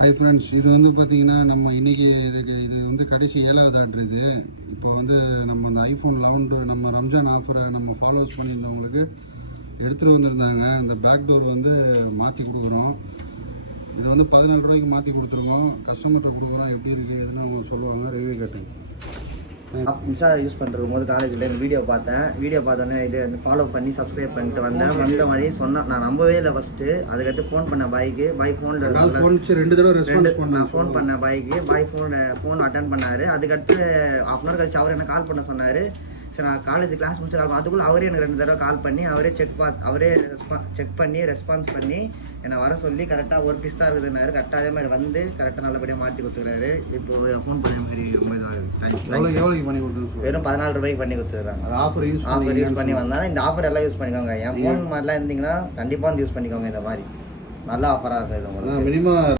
Hi friends, இது வந்து பார்த்தீங்கன்னா நம்ம இன்றைக்கி இது வந்து கடைசி 7வது ஆர்டர் இது. இப்போ வந்து நம்ம அந்த ஐஃபோன் 11 நம்ம ரம்ஜான் ஆஃபரை நம்ம ஃபாலோஸ் பண்ணியிருந்தவங்களுக்கு எடுத்துகிட்டு வந்திருந்தாங்க. அந்த பேக் டோர் வந்து மாற்றி கொடுக்குறோம். இது வந்து 14 ரூபாய்க்கு மாற்றி கொடுத்துருவோம். கஸ்டமர்கிட்ட கொடுக்குறோம். எப்படி இருக்குது எதுன்னு அவங்க சொல்லுவாங்க. ரிவ்யூ கேட்டேன். இன்ஸ்டா யூஸ் பண்ணுறது போது காலேஜில் இந்த வீடியோ பார்த்தோன்னே இது ஃபாலோ பண்ணி சப்ஸ்கிரைப் பண்ணிட்டு வந்த மாதிரி சொன்னேன். நான் நம்பவே இல்லை ஃபஸ்ட்டு. அதுக்கடுத்து ஃபோன் பண்ண பாய்க்கு, பாய் ஃபோன் பண்ண பாய் ஃபோன் அட்டன் பண்ணார். அதுக்கடுத்து ½ hour கழிச்சு அவர் என்ன கால் பண்ண சொன்னார். சரி, நான் காலேஜ் கிளாஸ் முடிச்சு கால் அதுக்குள்ளே அவரே எனக்கு 2 தடவை கால் பண்ணி அவரே செக் பண்ணி ரெஸ்பான்ஸ் பண்ணி என்னை வர சொல்லி கரெக்டாக ஒரு பீஸ் தான் இருக்குதுன்னாரு. கரெக்டாக அதே மாதிரி வந்து கரெக்டாக நல்லபடியாக மாற்றி கொடுத்துக்கிறாரு. இப்போ ஃபோன் பண்ண மாதிரி ரொம்ப எவ்வளோக்கு பண்ணி கொடுத்துருக்கோம்? வெறும் 14 ரூபாய்க்கு பண்ணி கொடுத்துருக்காங்க. ஆஃபர் யூஸ் பண்ணி வந்தாலும் இந்த ஆஃபர் எல்லாம் யூஸ் பண்ணிக்கோங்க. என் ஃபோன் மாதிரிலாம் இருந்தீங்கன்னா கண்டிப்பாக வந்து யூஸ் பண்ணிக்கோங்க. இந்த மாதிரி நல்ல ஆஃபராக இருக்குது இது உங்களுக்கு. மினிமம்